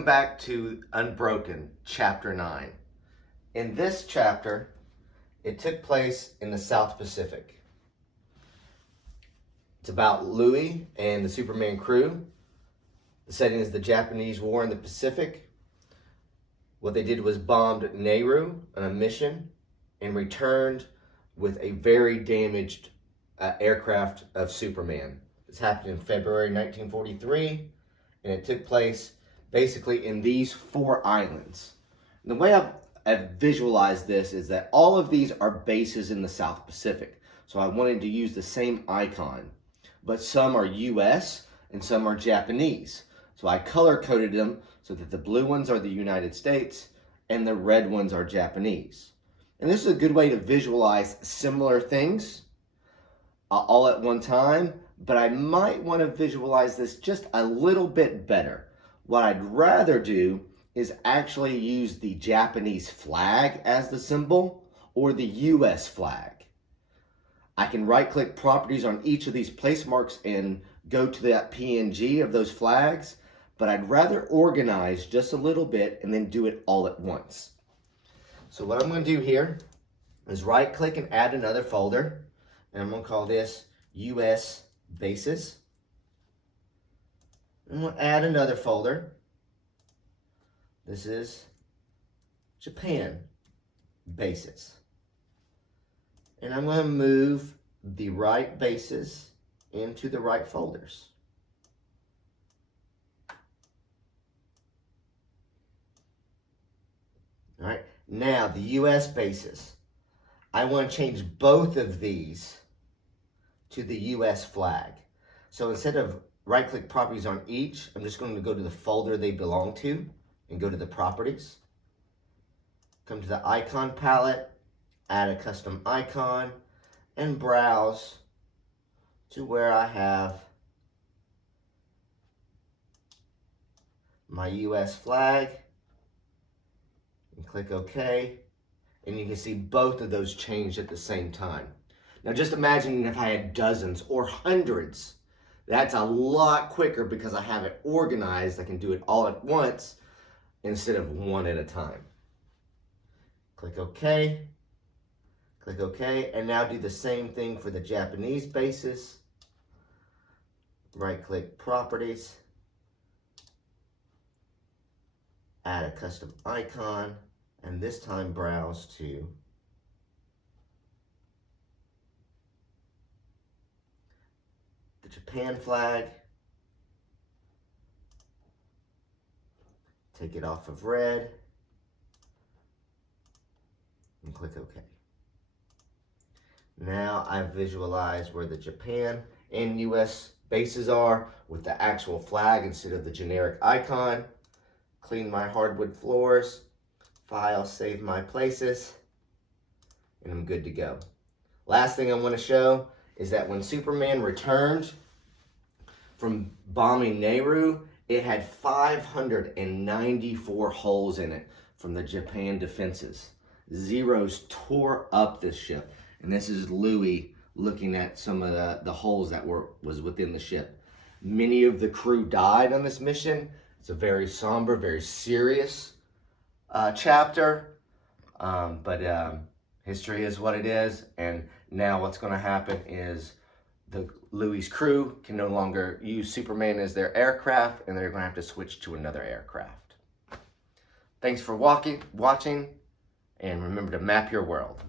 Welcome back to Unbroken, Chapter 9. In this chapter, it took place in the South Pacific. It's about Louis and the Superman crew. The setting is the Japanese War in the Pacific. What they did was bombed Nauru on a mission and returned with a very damaged aircraft of Superman. This happened in February 1943, and it took place basically in these 4 islands. And the way I've visualized this is that all of these are bases in the South Pacific. So I wanted to use the same icon, but some are US and some are Japanese. So I color coded them so that the blue ones are the United States and the red ones are Japanese. And this is a good way to visualize similar things all at one time, but I might want to visualize this just a little bit better. What I'd rather do is actually use the Japanese flag as the symbol or the US flag. I can right-click properties on each of these place marks and go to that PNG of those flags, but I'd rather organize just a little bit and then do it all at once. So what I'm going to do here is right-click and add another folder, and I'm going to call this US Bases. And we'll add another folder. This is Japan Bases. And I'm going to move the right bases into the right folders. All right, now the US bases. I want to change both of these to the US flag. So instead of right-click properties on each, I'm just going to go to the folder they belong to and go to the properties. Come to the icon palette, add a custom icon, and browse to where I have my US flag, and click OK, and you can see both of those changed at the same time. Now just imagine if I had dozens or hundreds. That's a lot quicker because I have it organized. I can do it all at once instead of one at a time. Click OK. Click OK, and now do the same thing for the Japanese bases. Right-click properties. Add a custom icon, and this time browse to the Japan flag. Take it off of red and click OK. Now I've visualized where the Japan and US bases are with the actual flag instead of the generic icon. Clean my hardwood floors, file, save my places, and I'm good to go. Last thing I want to show is that when Superman returned from bombing Nauru, it had 594 holes in it from the Japan defenses. Zeros tore up this ship. And this is Louis looking at some of the holes that was within the ship. Many of the crew died on this mission. It's a very somber, very serious chapter. But history is what it is. And now what's going to happen is the Louis' crew can no longer use Superman as their aircraft, and they're going to have to switch to another aircraft. Thanks for watching, and remember to map your world.